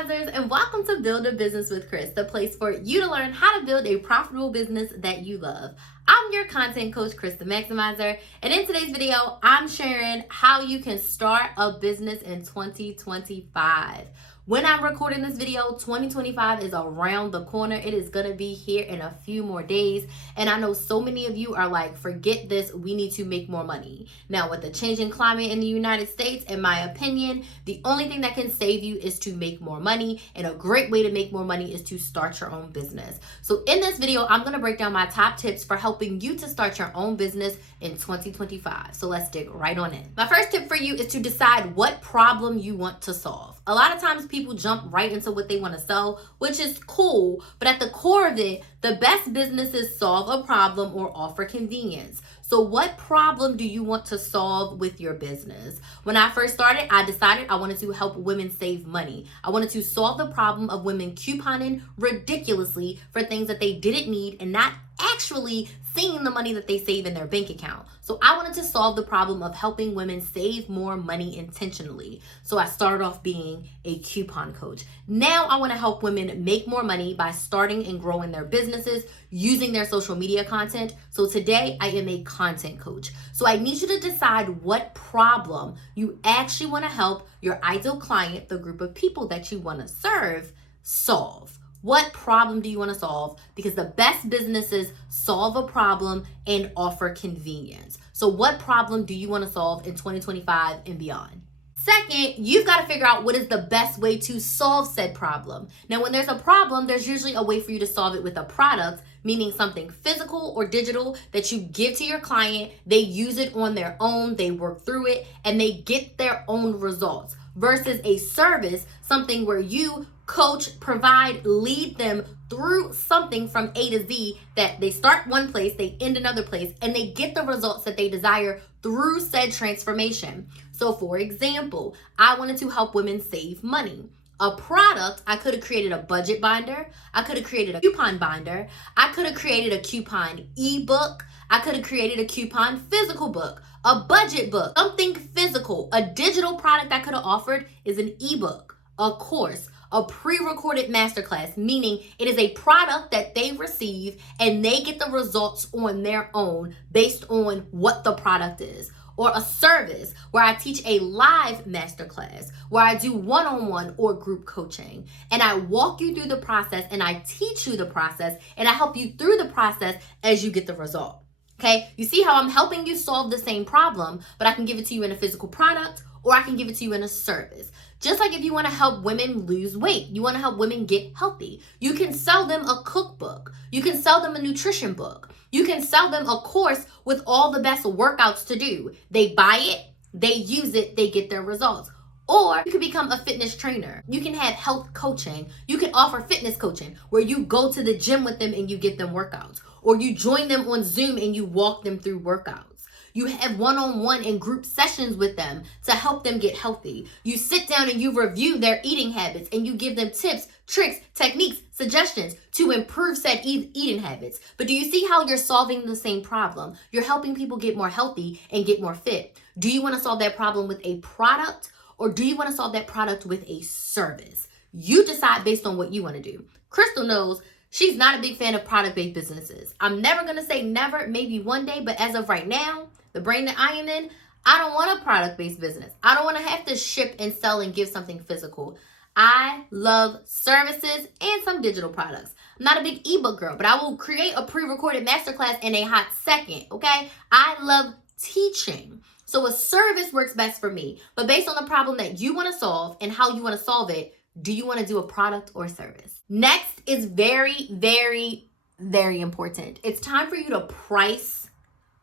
Maximizers, and welcome to Build a Business with Chris, the place for you to learn how to build a profitable business that you love. I'm your content coach, Chris the Maximizer, and in today's video, I'm sharing how you can start a business in 2025. When I'm recording this video, 2025 is around the corner. It is going to be here in a few more days. And I know so many of you are like, forget this, we need to make more money. Now, with the changing climate in the United States, in my opinion, the only thing that can save you is to make more money. And a great way to make more money is to start your own business. So in this video, I'm going to break down my top tips for helping you to start your own business in 2025. So let's dig right on in. My first tip for you is to decide what problem you want to solve. A lot of times people jump right into what they want to sell, which is cool, but at the core of it, the best businesses solve a problem or offer convenience. So what problem do you want to solve with your business? When I first started, I decided I wanted to help women save money. I wanted to solve the problem of women couponing ridiculously for things that they didn't need and not actually seeing the money that they save in their bank account. So I wanted to solve the problem of helping women save more money intentionally. So I started off being a coupon coach. Now I want to help women make more money by starting and growing their businesses using their social media content. So today I am a content coach. So I need you to decide what problem you actually want to help your ideal client, the group of people that you want to serve, solve. What problem do you want to solve? Because the best businesses solve a problem and offer convenience. So what problem do you want to solve in 2025 and beyond? Second, you've got to figure out what is the best way to solve said problem. Now, when there's a problem, there's usually a way for you to solve it with a product, meaning something physical or digital that you give to your client. They use it on their own, they work through it, and they get their own results. Versus a service, something where you coach, provide, lead them through something from A to Z, that they start one place, they end another place, and they get the results that they desire through said transformation. So for example, I wanted to help women save money. A product, I could have created a budget binder, I could have created a coupon binder, I could have created a coupon ebook, I could have created a coupon physical book, a budget book, something physical. A digital product I could have offered is an ebook, a course, a pre-recorded masterclass, meaning it is a product that they receive and they get the results on their own based on what the product is. Or a service where I teach a live masterclass, where I do one-on-one or group coaching. And I walk you through the process and I teach you the process and I help you through the process as you get the result. Okay, you see how I'm helping you solve the same problem, but I can give it to you in a physical product or I can give it to you in a service. Just like if you want to help women lose weight, you want to help women get healthy, you can sell them a cookbook, you can sell them a nutrition book, you can sell them a course with all the best workouts to do. They buy it, they use it, they get their results. Or you can become a fitness trainer. You can have health coaching. You can offer fitness coaching where you go to the gym with them and you get them workouts. Or you join them on Zoom and you walk them through workouts. You have one-on-one and group sessions with them to help them get healthy. You sit down and you review their eating habits and you give them tips, tricks, techniques, suggestions to improve said eating habits. But do you see how you're solving the same problem? You're helping people get more healthy and get more fit. Do you want to solve that problem with a product or do you want to solve that product with a service? You decide based on what you want to do. Crystal knows she's not a big fan of product-based businesses. I'm never going to say never, maybe one day, but as of right now, the brain that I am in, I don't want a product-based business. I don't want to have to ship and sell and give something physical. I love services and some digital products. I'm not a big ebook girl, but I will create a pre-recorded masterclass in a hot second, okay? I love teaching. So a service works best for me. But based on the problem that you want to solve and how you want to solve it, do you want to do a product or service? Next is very, very, very important. It's time for you to price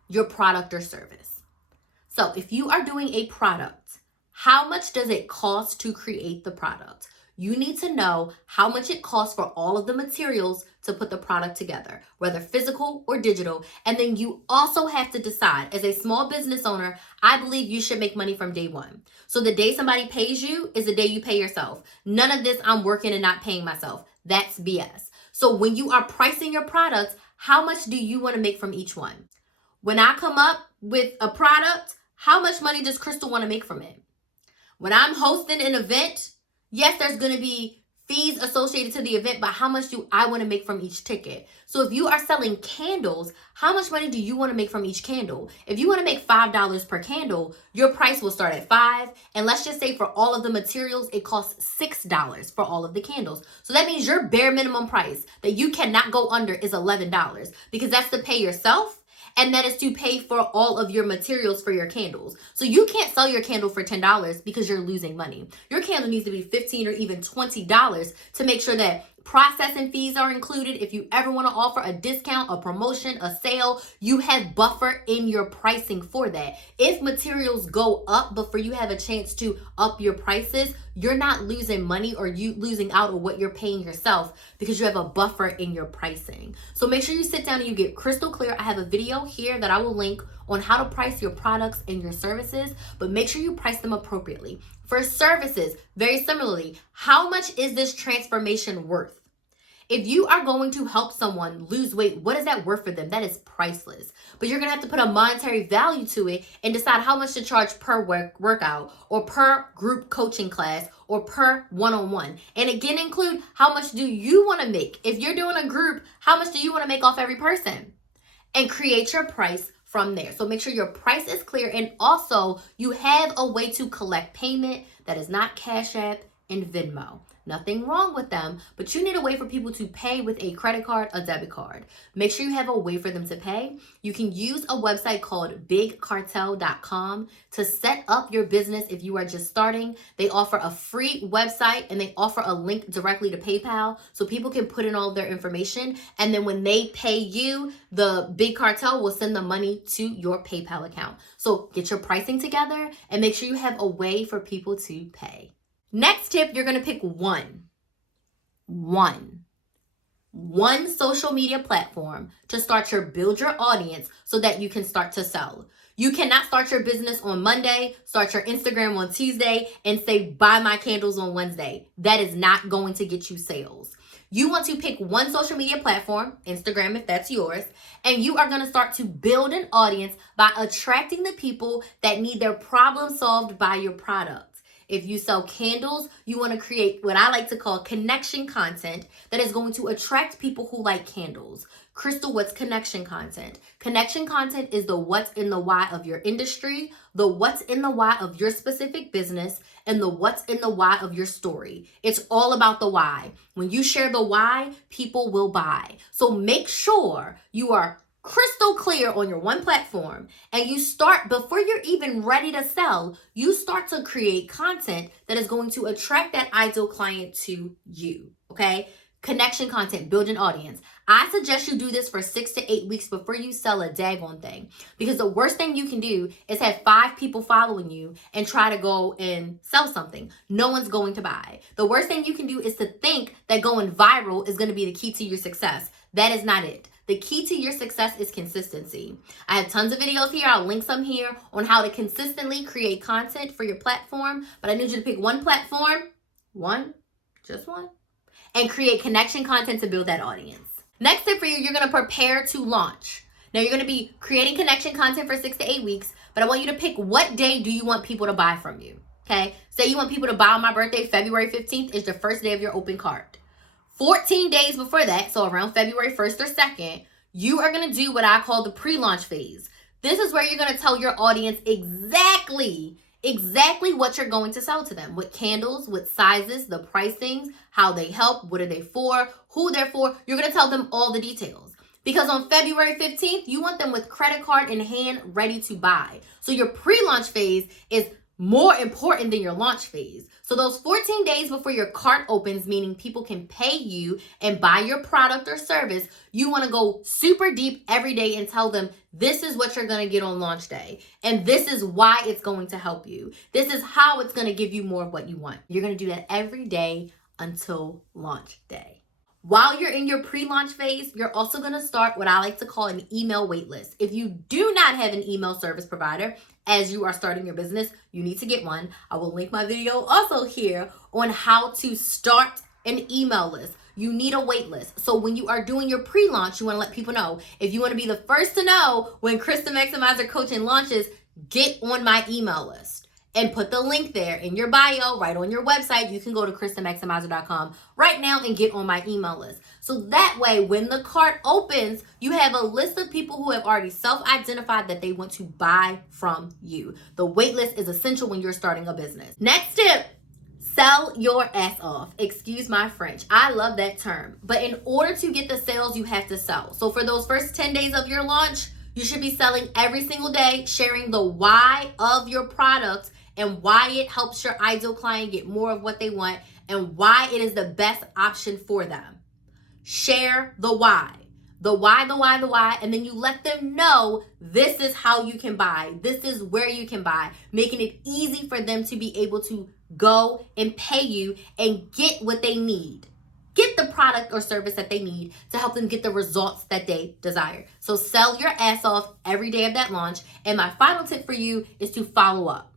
your product or service. So if you are doing a product, how much does it cost to create the product? You need to know how much it costs for all of the materials to put the product together, whether physical or digital. And then you also have to decide, as a small business owner, I believe you should make money from day one. So the day somebody pays you is the day you pay yourself. None of this, I'm working and not paying myself. That's BS. So when you are pricing your products, how much do you want to make from each one? When I come up with a product, how much money does Crystal want to make from it? When I'm hosting an event, yes, there's going to be fees associated to the event, but how much do I want to make from each ticket? So if you are selling candles, how much money do you want to make from each candle? If you want to make $5 per candle, your price will start at $5. And let's just say for all of the materials, it costs $6 for all of the candles. So that means your bare minimum price that you cannot go under is $11, because that's to pay yourself. And that is to pay for all of your materials for your candles. So you can't sell your candle for $10 because you're losing money. Your candle needs to be $15 or even $20 to make sure that processing fees are included. If you ever want to offer a discount, a promotion, a sale, you have buffer in your pricing for that. If materials go up before you have a chance to up your prices, you're not losing money or you losing out on what you're paying yourself because you have a buffer in your pricing. So make sure you sit down and you get crystal clear. I have a video here that I will link on how to price your products and your services, but make sure you price them appropriately. For services, very similarly, how much is this transformation worth? If you are going to help someone lose weight, what is that worth for them? That is priceless. But you're going to have to put a monetary value to it and decide how much to charge per workout or per group coaching class or per one-on-one. And again, include how much do you want to make? If you're doing a group, how much do you want to make off every person? And create your price from there. So make sure your price is clear, and also you have a way to collect payment that is not Cash App and Venmo. Nothing wrong with them, but you need a way for people to pay with a credit card, a debit card. Make sure you have a way for them to pay. You can use a website called bigcartel.com to set up your business if you are just starting. They offer a free website and they offer a link directly to PayPal so people can put in all of their information. And then when they pay you, the Big Cartel will send the money to your PayPal account. So get your pricing together and make sure you have a way for people to pay. Next tip, you're going to pick one social media platform to start your build your audience so that you can start to sell. You cannot start your business on Monday, start your Instagram on Tuesday, and say, buy my candles on Wednesday. That is not going to get you sales. You want to pick one social media platform, Instagram if that's yours, and you are going to start to build an audience by attracting the people that need their problem solved by your product. If you sell candles, you want to create what I like to call connection content that is going to attract people who like candles. Crystal, what's connection content? Connection content is the what's in the why of your industry, the what's in the why of your specific business, and the what's in the why of your story. It's all about the why. When you share the why, people will buy. So make sure you are crystal clear on your one platform, and you start before you're even ready to sell, you start to create content that is going to attract that ideal client to you. Okay? Connection content, build an audience. I suggest you do this for 6 to 8 weeks before you sell a daggone thing, because the worst thing you can do is have 5 people following you and try to go and sell something. No one's going to buy. The worst thing you can do is to think that going viral is going to be the key to your success. That is not it. The key to your success is consistency. I have tons of videos here. I'll link some here on how to consistently create content for your platform. But I need you to pick one platform, just one, and create connection content to build that audience. Next tip for you, you're going to prepare to launch. Now you're going to be creating connection content for 6 to 8 weeks, but I want you to pick what day do you want people to buy from you. Okay? Say you want people to buy on my birthday, February 15th is the first day of your open cart. 14 days before that, so around February 1st or 2nd, you are going to do what I call the pre-launch phase. This is where you're going to tell your audience exactly what you're going to sell to them. What candles, what sizes, the pricings, how they help, what are they for, who they're for. You're going to tell them all the details. Because on February 15th, you want them with credit card in hand, ready to buy. So your pre-launch phase is more important than your launch phase. So those 14 days before your cart opens, meaning people can pay you and buy your product or service, you want to go super deep every day and tell them this is what you're going to get on launch day. And this is why it's going to help you. This is how it's going to give you more of what you want. You're going to do that every day until launch day. While you're in your pre-launch phase, you're also going to start what I like to call an email waitlist. If you do not have an email service provider, as you are starting your business, you need to get one. I will link my video also here on how to start an email list. You need a wait list. So when you are doing your pre-launch, you want to let people know. If you want to be the first to know when Chris the Maximizer Coaching launches, get on my email list. and put the link there in your bio, right on your website. You can go to KristaMaximizer.com right now and get on my email list. So that way, when the cart opens, you have a list of people who have already self-identified that they want to buy from you. The wait list is essential when you're starting a business. Next tip, sell your ass off. Excuse my French. I love that term. But in order to get the sales, you have to sell. So for those first 10 days of your launch, you should be selling every single day, sharing the why of your product and why it helps your ideal client get more of what they want and why it is the best option for them. Share the why. The why, and then you let them know this is how you can buy. This is where you can buy, making it easy for them to be able to go and pay you and get what they need. Get the product or service that they need to help them get the results that they desire. So sell your ass off every day of that launch. And my final tip for you is to follow up.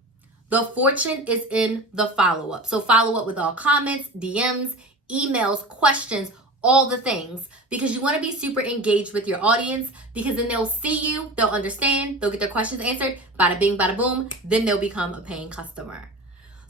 The fortune is in the follow-up. So follow up with all comments, DMs, emails, questions, all the things, because you want to be super engaged with your audience, because then they'll see you, they'll understand, they'll get their questions answered, bada bing, bada boom, then they'll become a paying customer.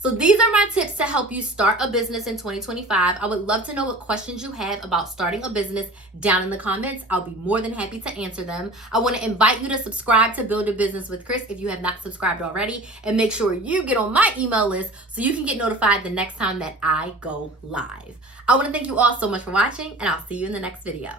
So these are my tips to help you start a business in 2025. I would love to know what questions you have about starting a business down in the comments. I'll be more than happy to answer them. I want to invite you to subscribe to Build a Business with Kris if you have not subscribed already, and make sure you get on my email list so you can get notified the next time that I go live. I want to thank you all so much for watching, and I'll see you in the next video.